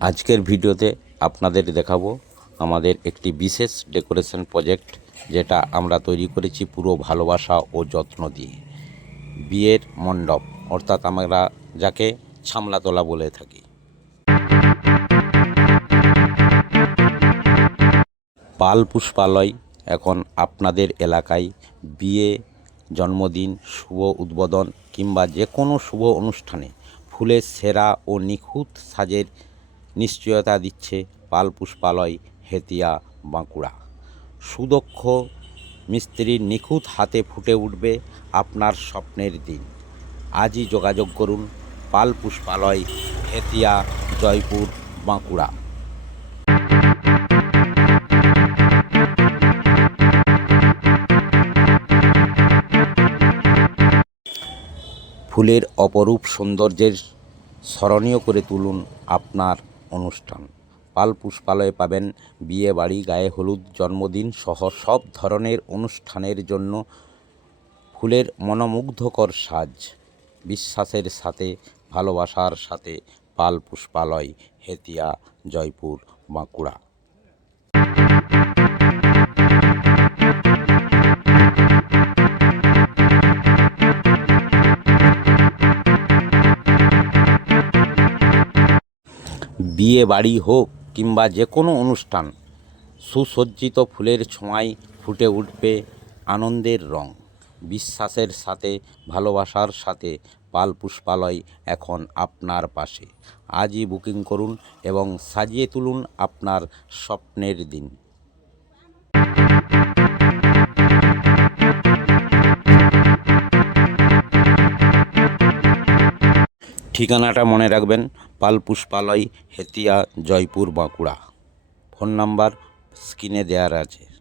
আজকের ভিডিওতে আপনাদের দেখাবো আমাদের একটি বিশেষ ডেকোরেশন প্রজেক্ট যেটা আমরা তৈরি করেছি পুরো ভালোবাসা ও যত্ন দিয়ে। বিয়ের মণ্ডপ, অর্থাৎ আমরা যাকে ছামলাতলা বলে থাকি। পাল পুষ্পালয় এখন আপনাদের এলাকায় বিয়ে, জন্মদিন, শুভ উদ্বোধন কিংবা যে কোনো শুভ অনুষ্ঠানে ফুলের সেরা ও নিখুঁত সাজের নিশ্চয়তা দিচ্ছে পাল পুষ্পালয় হেতিয়া বাঁকুড়া। সুদক্ষ মিস্ত্রির নিখুঁত হাতে ফুটে উঠবে আপনার স্বপ্নের দিন। আজই যোগাযোগ করুন পাল পুষ্পালয় হেতিয়া জয়পুর বাঁকুড়া। ফুলের অপরূপ সৌন্দর্যের স্মরণীয় করে তুলুন আপনার অনুষ্ঠান। পাল পুষ্পালয়ে পাবেন বিয়ে বাড়ি, গায়ে হলুদ, জন্মদিন সহ সব ধরনের অনুষ্ঠানের জন্য ফুলের মনোমুগ্ধকর সাজ। বিশ্বাসের সাথে, ভালোবাসার সাথে পাল পুষ্পালয়, হেতিয়া, জয়পুর, বাঁকুড়া। বিয়ে বাড়ি হোক কিংবা যে কোনো অনুষ্ঠান, সুসজ্জিত ফুলের ছোঁয়ায় ফুটে উঠবে আনন্দের রং। বিশ্বাসের সাথে, ভালোবাসার সাথে পাল পুষ্পালয় এখন আপনার পাশে। আজই বুকিং করুন এবং সাজিয়ে তুলুন আপনার স্বপ্নের দিন। ঠিকানাটা মনে রাখবেন পালপুষ্পালয় হেতিয়া জয়পুর বাঁকুড়া। ফোন নাম্বার স্ক্রিনে দেওয়ার আছে।